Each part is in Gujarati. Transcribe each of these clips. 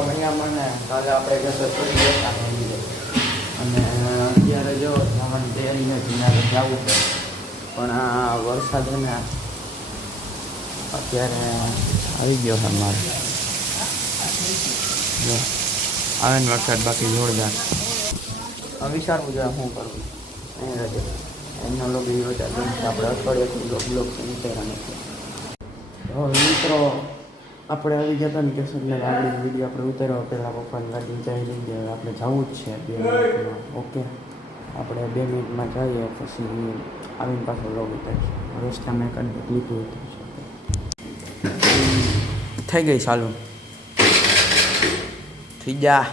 મહિનામાં ને કાલે આપણે કશું કરી દેતા અને અત્યારે જો જવાની તૈયારી નથી ત્યાં જવું છે પણ આ વરસાદ છે ને અત્યારે આવી ગયો છે મારે જો આવે ને વરસાદ બાકી જોરદાર વિચારવું જોઈએ શું કરવું અહીં રજે એમનો લોકો એ વિચાર આપણે અઠવાડિયાથી બ્લોક વિચારવા નથી હવે મિત્રો આપણે આવી જતા ને કેશોદને ગાડી વિડીયો આપણે ઉતાર્યો પહેલાં પપ્પાની ગાડી ઉતારી લઈ ગયા આપણે જવું જ છે 2 મિનિટમાં ઓકે આપણે 2 મિનિટમાં જઈએ પછી આવીને પાછો બ્લોગ ઉતારીશું રસ્તામાં કંઈ ક્લિપ ઉતારીશું થઈ ગઈ ચાલુ થઈ જા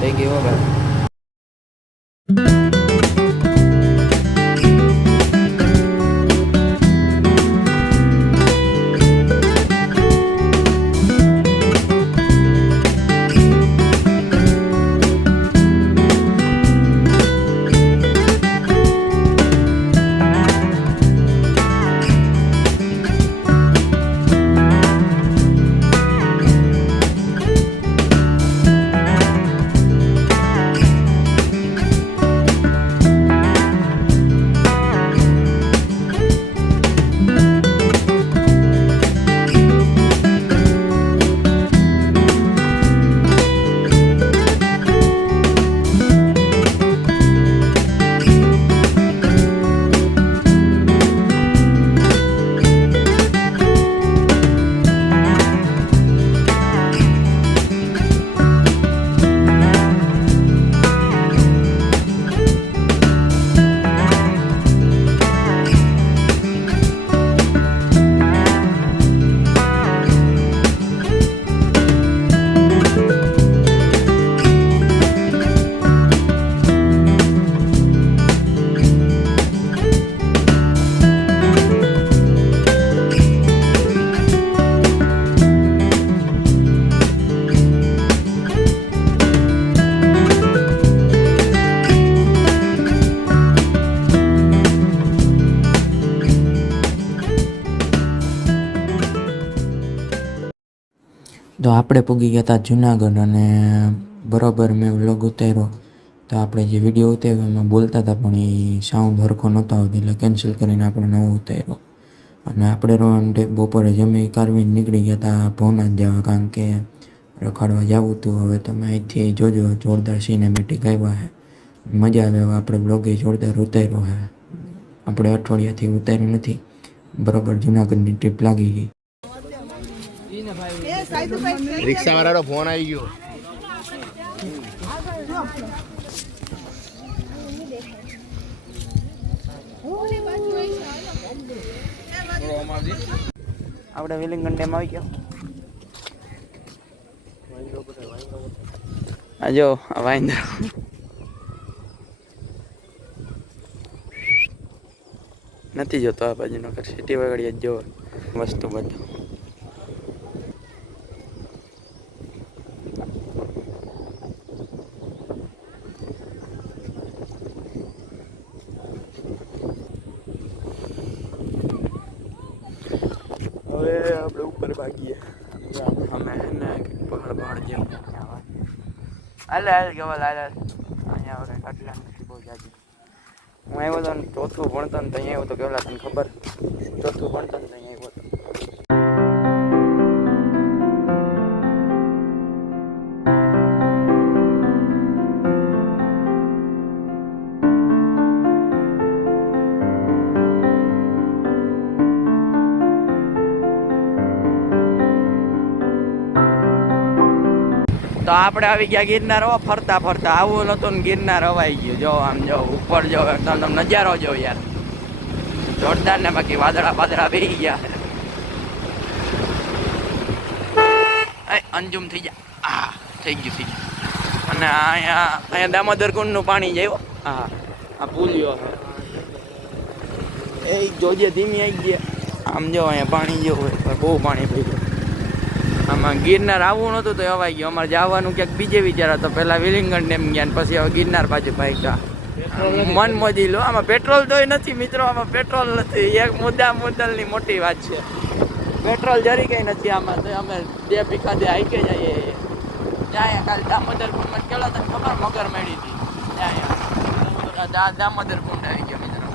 થઈ ગઈ હો ભાઈ તો આપણે પૂગી ગયા હતા જુનાગઢ અને બરાબર મેં વ્લોગ ઉતાર્યો તો આપણે જે વિડીયો ઉતાર્યો એમાં બોલતા હતા પણ એ સાઉન્ડ હરખો નહોતો આવતો એટલે કેન્સલ કરીને આપણે નવો ઉતાર્યો અને આપણે રોવાન બપોરે જમી કારવીને નીકળી ગયા હતા ભવનાથ જવા કારણ કે રખડવા જવું હતું હવે તમે અહીંથી જોજો જોરદાર સિનેમેટિક આવ્યા છે મજા આવે હવે આપણે બ્લોગે જોરદાર ઉતાર્યો છે આપણે અઠવાડિયાથી ઉતાર્યું નથી બરાબર જુનાગઢની ટ્રીપ લાગી ગઈ રિક્ષા વાળાનો ફોન આવી ગયો આપણે વિલિંગન ડેમ આવી ગયો આ જો વાંદરો નથી જોતો આ બાજુનો સિટી વગાડી જ જો વસ્તુ બધું હવે આપણે ઉપર ભાગીએ અમે ને પહાડ જેમ હાલે ગવલ હાલે અહીંયા હવે આટલા નથી બહુ જાજી હું આવ્યો હતો ને ચોથું ભણતો ને ત્યાં આવ્યો તો કેવલા તને ખબર ચોથું ભણતો ને ત્યાં આવ્યો હતો તો આપણે આવી ગયા ગિરનાર ફરતા ફરતા આવું નતું ને ગિરનાર હવાઈ ગયું જો આમ જો ઉપર જો તમે નજારો જો યાર જોરદાર ને બાકી વાદળા બેહી ગયા અંજુમ થઈ ગયા થઈ ગયું અને અહીંયા દામોદર કુંડ નું પાણી જાય હા આ પુલિયો એ જોજે ધીમી આવી ગયા. આમ જો અહીંયા પાણી જેવું હોય પણ બહુ પાણી પડી ગયું. આમાં ગિરનાર આવવું નહોતું તો અવાઈ ગયું. અમારે જવાનું ક્યાંક બીજે વિચાર હતો. પહેલાં વિલિંગન ડેમ ગયા ને પછી હવે ગિરનાર બાજુ ભાગ્યા. મન મોજી લો. આમાં પેટ્રોલ તોય નથી મિત્રો, આમાં પેટ્રોલ નથી. એક મુદ્દાની મોટી વાત છે. પેટ્રોલ જરી કંઈ નથી આમાં. તો અમે 2 ભીખા દે હાઈકે જઈએ. ત્યાં કાલે દામોદર કુંડ કેળા તને ખબર મગર મેળી હતી ત્યાં દામોદર કુંડ આવી ગયો મિત્રો.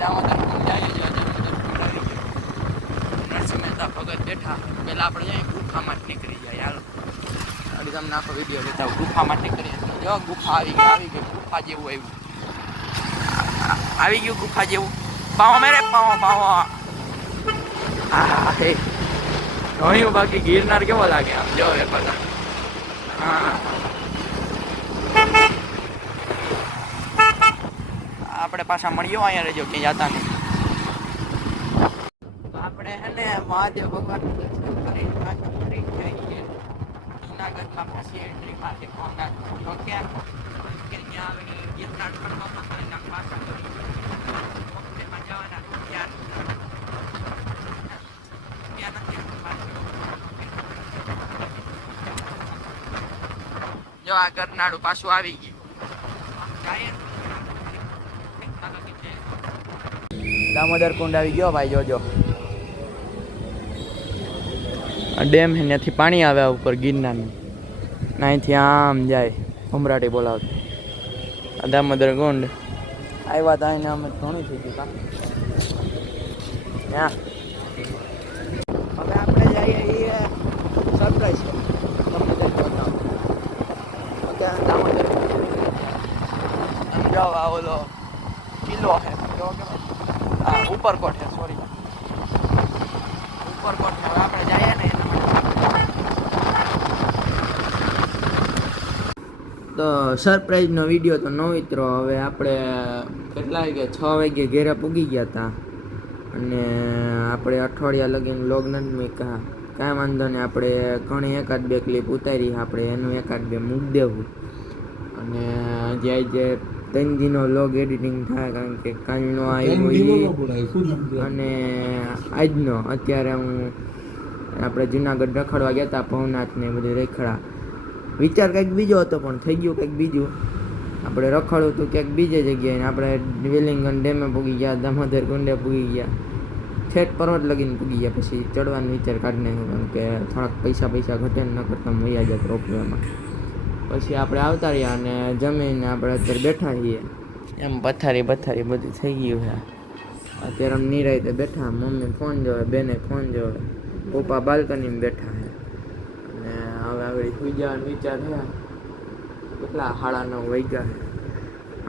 દામોદર કુંડ આવી ગયો. નરસિંહ મહેતા ભગત બેઠા. પેલા આપણે જાય ગુફામાં જ નીકળી જાય. હાલો તમને આખો વિડીયો લેતા ગુફામાં જ નીકળી જો ગુફા આવી ગઈ ગુફા જેવું આવી ગયું ગુફા જેવું. પાવો મેરે પાવો હા હે જોયું. બાકી ગિરનાર કેવો લાગે આમ જો એ બધા. હા આપણે પાછા મળ્યો અહીંયા રહેજો ક્યાં જતા નહીં. આપણે એને મહાદેવ ભગવાનનું દર્શન કરી પાછા ફરી જઈએ જુનાગઢમાં. પછી એન્ટ્રી પાસે પહોંચ્યા તો ક્યાં કે ત્યાં આવીને ગિરનાર ચડવામાં પાછા વખતેમાં જવાના ત્યાં જો આ ગરનાળું પાછું આવી ગયું. દામોદર કુંડ આવી ગયો ભાઈ જોજો. ડેમ છે ત્યાંથી પાણી આવે ઉપર ગિરનારનું. અહીંથી આમ જાય ઉમરાટી બોલાવતું. આ દામોદર કુંડ આવ્યા હતા એને અમે ઘણું થઈ ગયું. ત્યાં હવે આપણે જઈએ સરપ્રાઈઝ દામોદર જાઓ. આ ઓલો કિલ્લો છે હા ઉપરકોટ છે સોરી ઉપરકોટ. હવે આપણે જઈએ ને તો સરપ્રાઈઝનો વિડીયો તો ન મિત્રો. હવે આપણે કેટલા વાગે 6 વાગે ઘેરે પૂગી ગયા હતા અને આપણે અઠવાડિયા લગીને લોગ નથી મૂક્યા. કાંઈ વાંધો નહીં. આપણે ઘણી 1-2 ક્લિપ ઉતારી. આપણે એનું 1-2 મૂકી દેવું અને જે 3 દિનનો લોગ એડિટિંગ થાય કારણ કે કાલનો આવ્યો અને આજનો. અત્યારે હું આપણે જુનાગઢ રખડવા ગયા હતા ભવનાથ ને બધું રેખડા. વિચાર કંઈક બીજો હતો પણ થઈ ગયું કંઈક બીજું. આપણે રખડવું હતું ક્યાંક બીજે જગ્યાએ ને આપણે વિલિંગન ડેમે પૂગી ગયા, દામોદર કુંડે પૂગી ગયા, ઠેઠ પર્વત લગીને પૂગી ગયા. પછી ચડવાનો વિચાર કાઢી નાખ્યો કારણ કે થોડાક પૈસા ઘટે ન કરતા મળી જાય રોપવેમાં. પછી આપણે આવતા રહ્યા અને જમીને આપણે અત્યારે બેઠા છીએ. એમ પથારી બધું થઈ ગયું છે. અત્યારે આમ નિરાંતે બેઠા. મમ્મી ફોન જોવે, બેને ફોન જોવે, પપ્પા બાલ્કનીમાં બેઠા છે અને હવે આગળ સુઈ જવાનો વિચાર છે. કેટલા 9:30 વાગ્યા છે.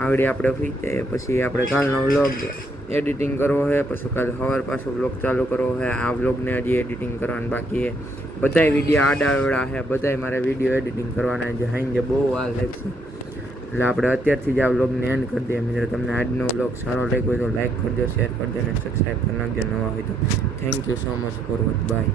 આગળ આપણે સુઈ જઈએ. પછી આપણે કાલનો વ્લોગ એડિટિંગ કરવો છે. પછી કાલે સવાર પાછો વ્લોગ ચાલુ કરવો છે. આ વ્લોગને હજી એડિટિંગ કરવાનું બાકી છે. બધાય વિડીયો આડાવડા છે. બધાય મારે વિડીયો એડિટિંગ કરવાના જે હાઈને વાર લાગશે. એટલે આપણે અત્યારથી જ આ વ્લોગને એન્ડ કરી દઈએ મિત્રો. તમને આજનો વ્લોગ સારો લાગ્યો હોય તો લાઈક કરજો, શેર કરજો અને સબસ્ક્રાઈબ કરી નાખજો નવા હોય તો. Thank you so much for watch. By.